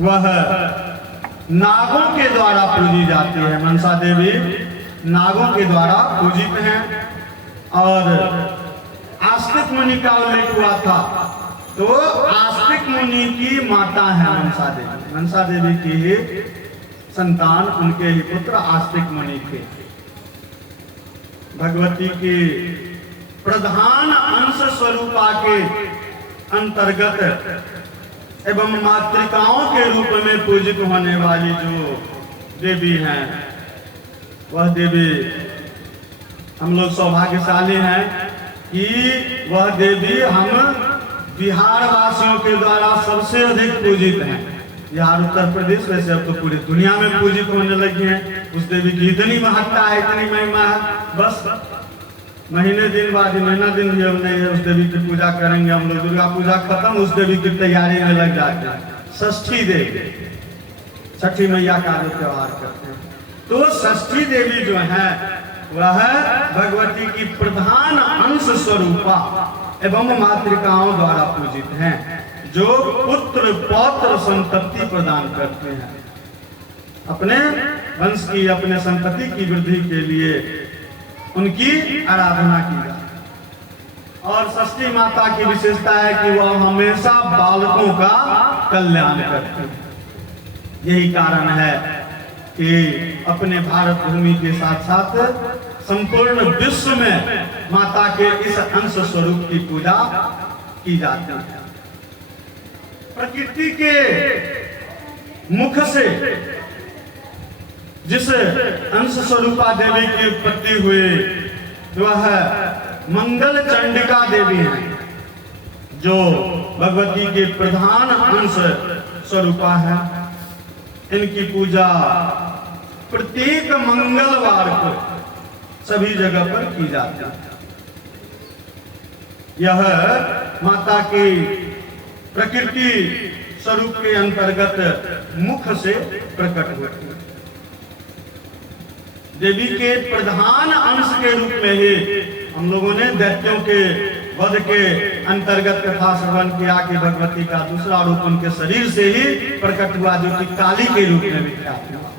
वह नागों के द्वारा पूजी जाती है। मनसा देवी नागों के द्वारा पूजित हैं। और आस्तिक मुनि का उल्लेख हुआ था, तो आस्तिक मुनि की माता है मनसा देवी। मनसा देवी की ही संतान, उनके ही पुत्र आस्तिक मुनि थे। भगवती की प्रधान अंश स्वरूपा के अंतर्गत एवं मातृकाओं के रूप में पूजित होने वाली जो देवी हैं, वह देवी हम लोग सौभाग्यशाली हैं कि वह देवी हम बिहार वासियों के द्वारा सबसे अधिक पूजित हैं। बिहार, उत्तर प्रदेश, वैसे अब तो पूरी दुनिया में पूजित होने लगी हैं। उस देवी की इतनी महत्ता है, इतनी महिमा है, बस महीने दिन बाद, महीना दिन भी हम नहीं है उस देवी की पूजा करेंगे हम लोग। दुर्गा पूजा खत्म, उस देवी की तैयारी में लग जाते हैं। षष्ठी देवी, छठी मैया का जो त्योहार करते हैं, तो षष्ठी देवी जो है वह भगवती की प्रधान अंश स्वरूपा एवं मातृकाओं द्वारा पूजित हैं, जो पुत्र पौत्र संतति प्रदान करते हैं। अपने वंश की, अपने संतति की वृद्धि के लिए उनकी आराधना की जाती। और षष्ठी माता की विशेषता है कि वह हमेशा बालकों का कल्याण करती है। यही कारण है कि अपने भारत भूमि के साथ साथ संपूर्ण विश्व में माता के इस अंश स्वरूप की पूजा की जाती है। प्रकृति के मुख से जिस अंश स्वरूपा देवी की उत्पत्ति हुई वह मंगल चंडिका देवी है, जो भगवती के प्रधान अंश स्वरूपा है। इनकी पूजा प्रत्येक मंगलवार को सभी जगह पर की जाती है। यह माता की प्रकृति स्वरूप के अंतर्गत मुख से प्रकट होती है। देवी के प्रधान अंश के रूप में ही हम लोगों ने दैत्यों के वध के अंतर्गत कथा श्रवण किया कि भगवती का दूसरा रूप उनके शरीर से ही प्रकट हुआ, जो कि काली के रूप में विख्यात हुआ।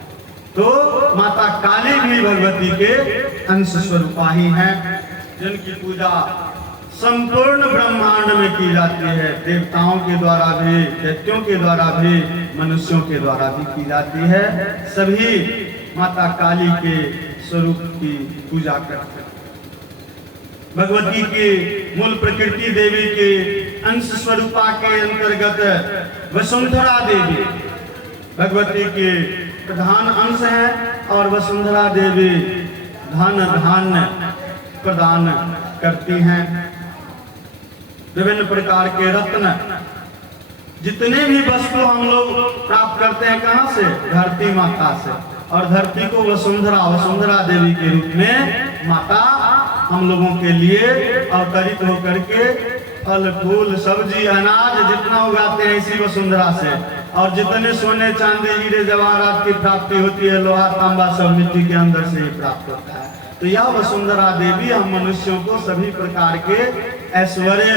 तो माता काली भी भगवती के अंश स्वरूपा ही हैं, जिनकी पूजा संपूर्ण ब्रह्मांड में की जाती है। देवताओं के द्वारा भी, दैत्यों के द्वारा भी, मनुष्यों के द्वारा भी की जाती है। सभी माता काली के स्वरूप की पूजा करते हैं। भगवती की मूल प्रकृति देवी के अंश स्वरूपा के अंतर्गत वसुंधरा देवी भगवती के प्रधान अंश है, और वसुंधरा देवी धन धान्य प्रदान करती हैं। विभिन्न प्रकार के रत्न, जितने भी वस्तु हम लोग प्राप्त करते हैं कहाँ से? धरती माता से। और धरती को वसुंधरा देवी के रूप में माता हम लोगों के लिए अवतरित होकर के फल फूल सब्जी अनाज जितना उगाते हैं इसी वसुंधरा से। और जितने सोने चांदी हीरे जवाहरात की प्राप्ति होती है, लोहा तांबा सब मिट्टी के अंदर से ही प्राप्त होता है। तो यह वसुंधरा देवी हम मनुष्यों को सभी प्रकार के ऐश्वर्य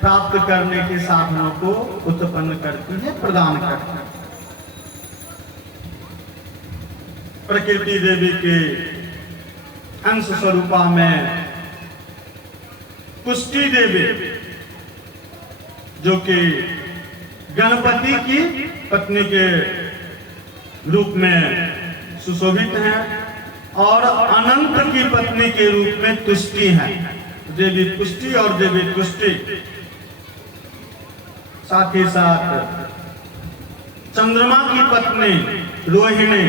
प्राप्त करने के साधनों को उत्पन्न करती है, प्रदान करती है। प्रकृति देवी के अंश स्वरूपा में पुष्टि देवी, जो कि गणपति की पत्नी के रूप में सुशोभित हैं, और अनंत की पत्नी के रूप में तुष्टि हैं। देवी पुष्टि और देवी तुष्टि, साथ ही साथ चंद्रमा की पत्नी रोहिणी,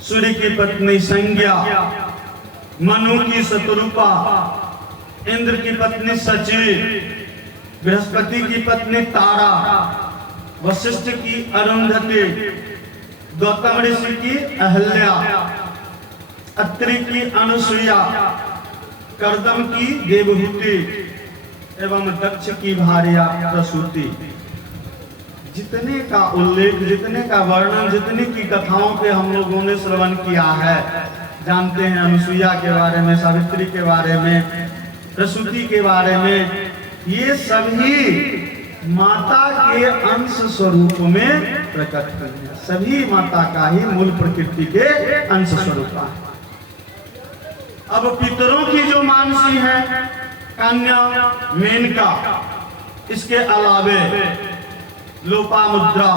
सूर्य की पत्नी संज्ञा, मनु की शतरूपा, इंद्र की पत्नी सची, बृहस्पति की पत्नी तारा, वशिष्ठ की अरुंधति, गौतम ऋषि की अहल्या, अत्रि की अनुसुईया, कर्दम की देवहूति एवं दक्ष की भार्या प्रसूति। जितने का उल्लेख, जितने का वर्णन, जितने की कथाओं पे हम लोगों ने श्रवण किया है, जानते हैं अनुसुईया के बारे में, सावित्री के बारे में, प्रसूति के बारे में, ये सभी माता के अंश स्वरूप में प्रकट हुई है। सभी माता का ही मूल प्रकृति के अंश स्वरूप है। अब पितरों की जो मानसी है कन्या मेनका, इसके अलावे लोपामुद्रा,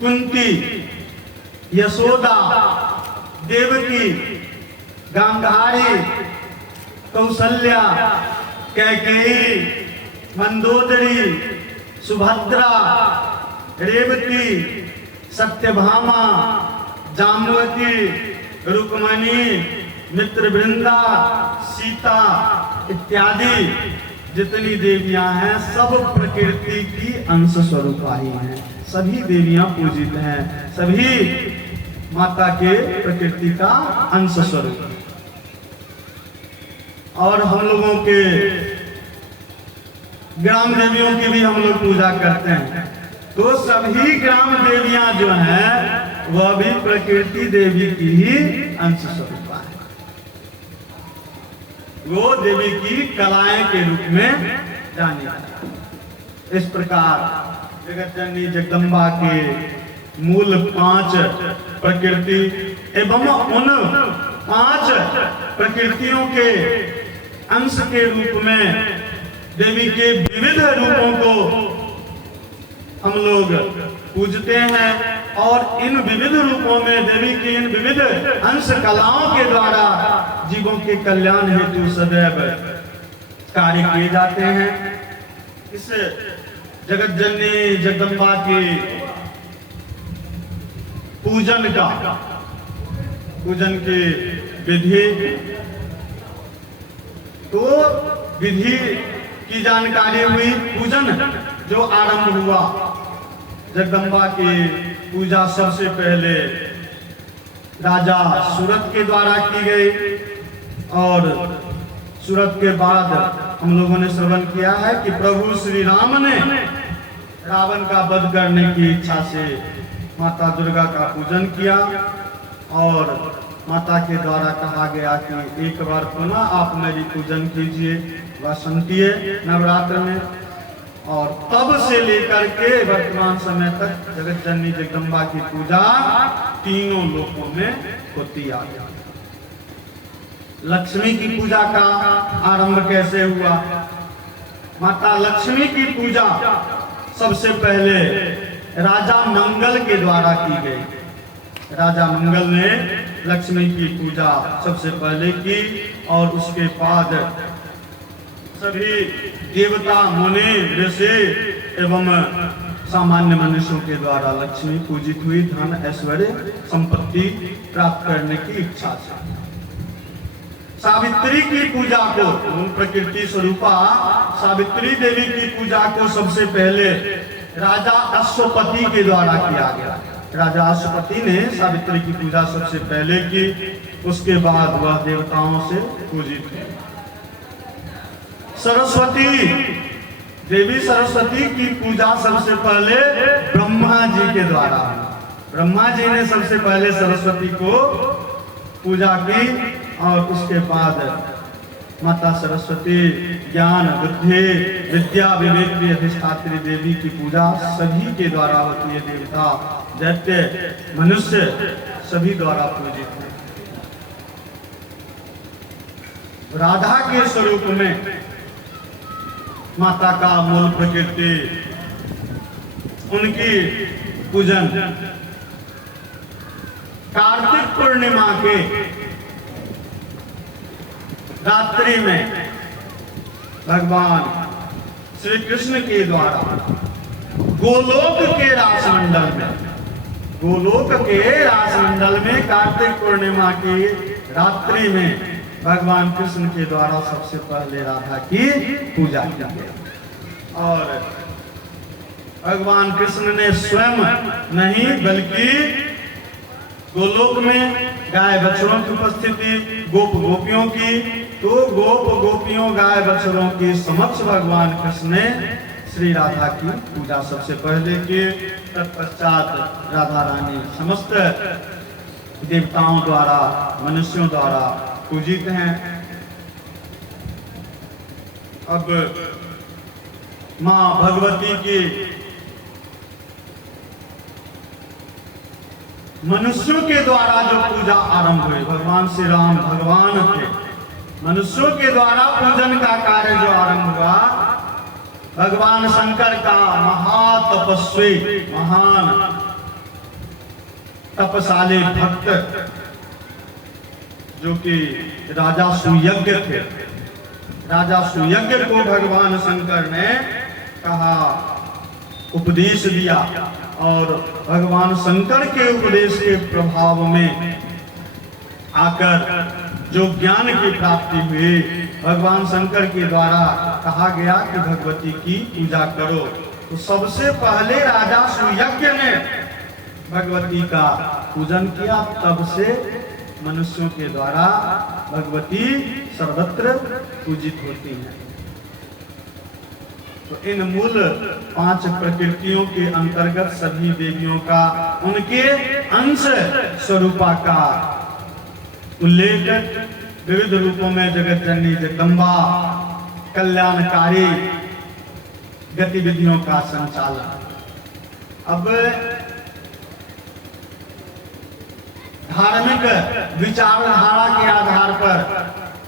कुंती, यशोदा, देवकी, गांधारी, कौसल्या, कैकेयी, मंदोदरी, सुभद्रा, रेवती, सत्यभामा, जाम्बवती, रुक्मणी, मित्रवृंदा, सीता इत्यादि जितनी देवियां हैं सब प्रकृति की अंश स्वरूपा ही हैं। सभी देवियां पूजित हैं, सभी माता के प्रकृति का अंश स्वरूप। और हम लोगों के ग्राम देवियों की भी हम लोग पूजा करते हैं, तो सभी ग्राम देवियां जो हैं वह भी प्रकृति देवी की ही अंश स्वरूप है। वो देवी की कलाएं के रूप में जानी जाती है। इस प्रकार जगत जननी जगदम्बा के मूल 5 प्रकृति एवं उन 5 प्रकृतियों के अंश के रूप में देवी के विविध रूपों को हम लोग पूजते हैं। और इन विविध रूपों में देवी की इन विविध अंश कलाओं के द्वारा जीवों के कल्याण हेतु सदैव कार्य किए जाते हैं। इस जगत जननी जगदम्बा की पूजन की विधि, तो विधि की जानकारी हुई। पूजन जो आरंभ हुआ, जगदम्बा की पूजा सबसे पहले राजा सूरत के द्वारा की गई। और सूरत के बाद हम लोगों ने श्रवण किया है कि प्रभु श्री राम ने रावण का वध करने की इच्छा से माता दुर्गा का पूजन किया। और माता के द्वारा कहा गया कि एक बार पुनः आप मेरी पूजन कीजिए वसंतीय नवरात्र में। और तब से लेकर के वर्तमान समय तक जगत जननी जगदम्बा की पूजा तीनों लोकों में होती आ रही। लक्ष्मी की पूजा का आरंभ कैसे हुआ? माता लक्ष्मी की पूजा सबसे पहले राजा मंगल के द्वारा की गई। राजा मंगल ने लक्ष्मी की पूजा सबसे पहले की और उसके बाद सभी देवता, मुनि, ऋषि एवं सामान्य मनुष्यों के द्वारा लक्ष्मी पूजित हुई धन, ऐश्वर्य, संपत्ति प्राप्त करने की इच्छा से। सावित्री की पूजा को, प्रकृति स्वरूपा सावित्री देवी की पूजा को सबसे पहले राजा अश्वपति के द्वारा किया गया। राजा अश्वपति ने सावित्री की पूजा सबसे पहले की, उसके बाद वह देवताओं से पूजित हुई। सरस्वती देवी, सरस्वती की पूजा सबसे पहले ब्रह्मा जी के द्वारा। ब्रह्मा जी ने सबसे पहले सरस्वती को पूजा की और उसके बाद माता सरस्वती ज्ञान, बुद्धि, विद्या, विवेक की अधिष्ठात्री देवी की पूजा सभी के द्वारा होती है। देवता, दैत्य, मनुष्य सभी द्वारा पूजित है। राधा के स्वरूप में माता का मूल प्रकृति, उनकी पूजन कार्तिक पूर्णिमा के रात्रि में भगवान श्री कृष्ण के द्वारा गोलोक के रासमंडल में कार्तिक पूर्णिमा की रात्रि में भगवान कृष्ण के द्वारा सबसे पहले राधा की पूजा की गई। और भगवान कृष्ण ने स्वयं नहीं बल्कि गोलोक में गाय बछड़ों की उपस्थिति, गोप गोपियों की, तो गोप गोपियों गाय बछड़ों की समक्ष भगवान कृष्ण ने श्री राधा की पूजा सबसे पहले की। तत्पश्चात राधा रानी समस्त देवताओं द्वारा, मनुष्यों द्वारा पूजित हैं। अब मां भगवती की मनुष्यों के द्वारा जो पूजा आरंभ हुई, भगवान श्री राम भगवान थे, मनुष्यों के द्वारा पूजन का कार्य जो आरंभ हुआ, भगवान शंकर का महातपस्वी महान तपशाली भक्त जो कि राजा सुयज्ञ थे, राजा सुयज्ञ को भगवान शंकर ने कहा, उपदेश दिया, और भगवान शंकर के उपदेश के प्रभाव में आकर जो ज्ञान की प्राप्ति हुई, भगवान शंकर के द्वारा कहा गया कि भगवती की पूजा करो। तो सबसे पहले राजा सुयज्ञ ने भगवती का पूजन किया, तब से मनुष्यों के द्वारा भगवती सर्वत्र पूजित होती हैं। तो इन मूल 5 प्रकृतियों के अंतर्गत सभी देवियों का उनके अंश स्वरूपा का उल्लेख विविध रूपों में जगत जननी जगदम्बा कल्याणकारी गतिविधियों का संचालन। अब धार्मिक विचारधारा के आधार पर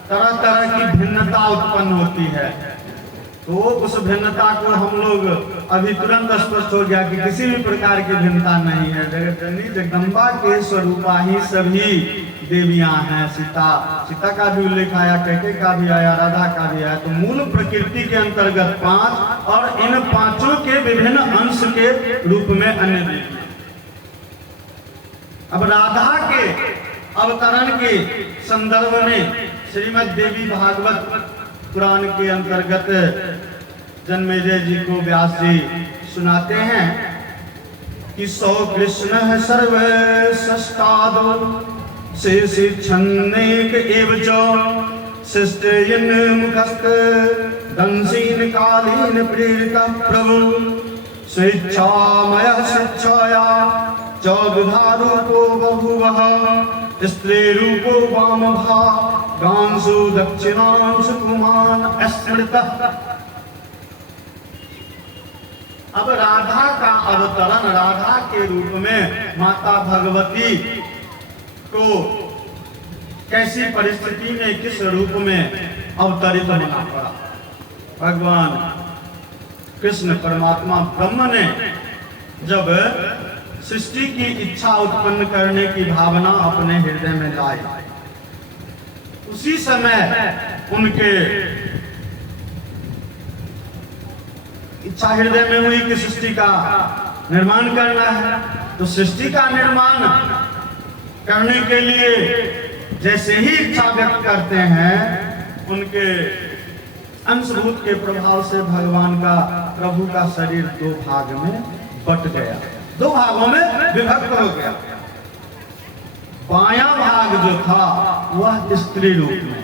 तरह तरह की भिन्नता उत्पन्न होती है, तो उस भिन्नता को हम लोग अभी तुरंत स्पष्ट हो गया कि किसी भी प्रकार की भिन्नता नहीं है। जगत जननी जगदम्बा के स्वरूपा ही सभी देवियां हैं। सीता का भी उल्लेख आया, कैकेयी का भी आया, राधा का भी आया। तो मूल प्रकृति के अंतर्गत 5 और इन 5 के विभिन्न अंश के रूप में अन्य देवी। अब राधा के अवतरण के संदर्भ में श्रीमद् देवी भागवत पुराण के अंतर्गत जन्मेजय जी को व्यास जी सुनाते हैं कि सौ कृष्ण है सर्व सष्टादो शेषि छन्नेक एवचो शिष्टेयन मुखस्त दंसीन कालीन प्रेरित प्रभु स्वेच्छामय शिक्षाया चौदधा रूपो बभुवः स्त्री रूपो वाम भागांशु दक्षिणांशु कुमान स्मृतः। अब राधा का अवतरण, राधा के रूप में माता भगवती को कैसी परिस्थिति में किस रूप में अवतरित होना पड़ा। भगवान कृष्ण परमात्मा ब्रह्म ने जब सृष्टि की इच्छा उत्पन्न करने की भावना अपने हृदय में लाई, उसी समय उनके इच्छा हृदय में हुई कि सृष्टि का निर्माण करना है। तो सृष्टि का निर्माण करने के लिए जैसे ही इच्छा व्यक्त करते हैं, उनके अंशभूत के प्रभाव से भगवान का प्रभु का शरीर 2 भाग में बट गया, 2 भागों में विभक्त हो गया। बायां भाग जो था वह स्त्री रूप में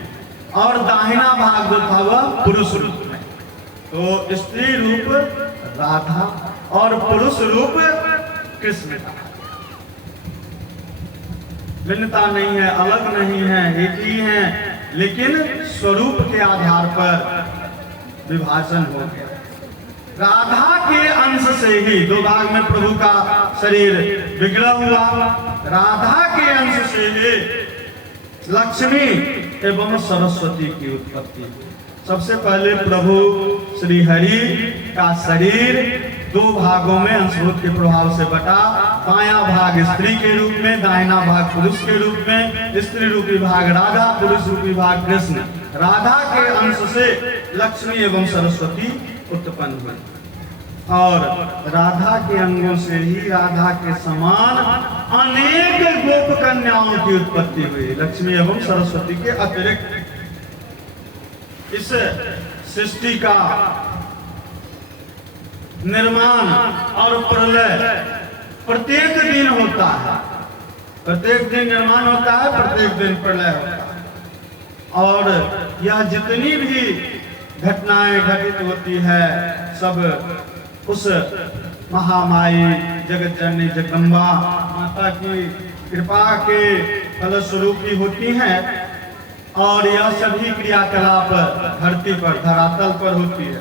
और दाहिना भाग जो था वह पुरुष रूप में। तो स्त्री रूप राधा और पुरुष रूप कृष्ण का भिन्नता नहीं है, अलग नहीं है, एक ही है, लेकिन स्वरूप के आधार पर विभाजन हो गया। राधा के अंश से ही 2 भाग में प्रभु का शरीर बिगड़ा हुआ। राधा के अंश से ही लक्ष्मी एवं सरस्वती की उत्पत्ति हुई। सबसे पहले प्रभु श्री हरि का शरीर 2 भागों में अंशभूत के प्रभाव से बटा। बायां भाग स्त्री के रूप में, दाहिना भाग पुरुष के रूप में। स्त्री रूपी भाग राधा, पुरुष रूपी भाग कृष्ण। राधा के अंश से लक्ष्मी एवं सरस्वती उत्पन्न हुई और राधा के अंगों से ही राधा के समान अनेक गोप कन्याओं की उत्पत्ति हुई, लक्ष्मी एवं सरस्वती के अतिरिक्त। इस सृष्टि का निर्माण और प्रलय प्रत्येक दिन होता है, प्रत्येक दिन निर्माण होता है, प्रत्येक दिन प्रलय होता है। और यह जितनी भी घटनाएं घटित होती है सब उस महामाई जगत जननी जगदम्बा माता की कृपा के फलस्वरूप ही होती हैं। और यह सभी क्रियाकलाप धरती पर, धरातल पर होती है।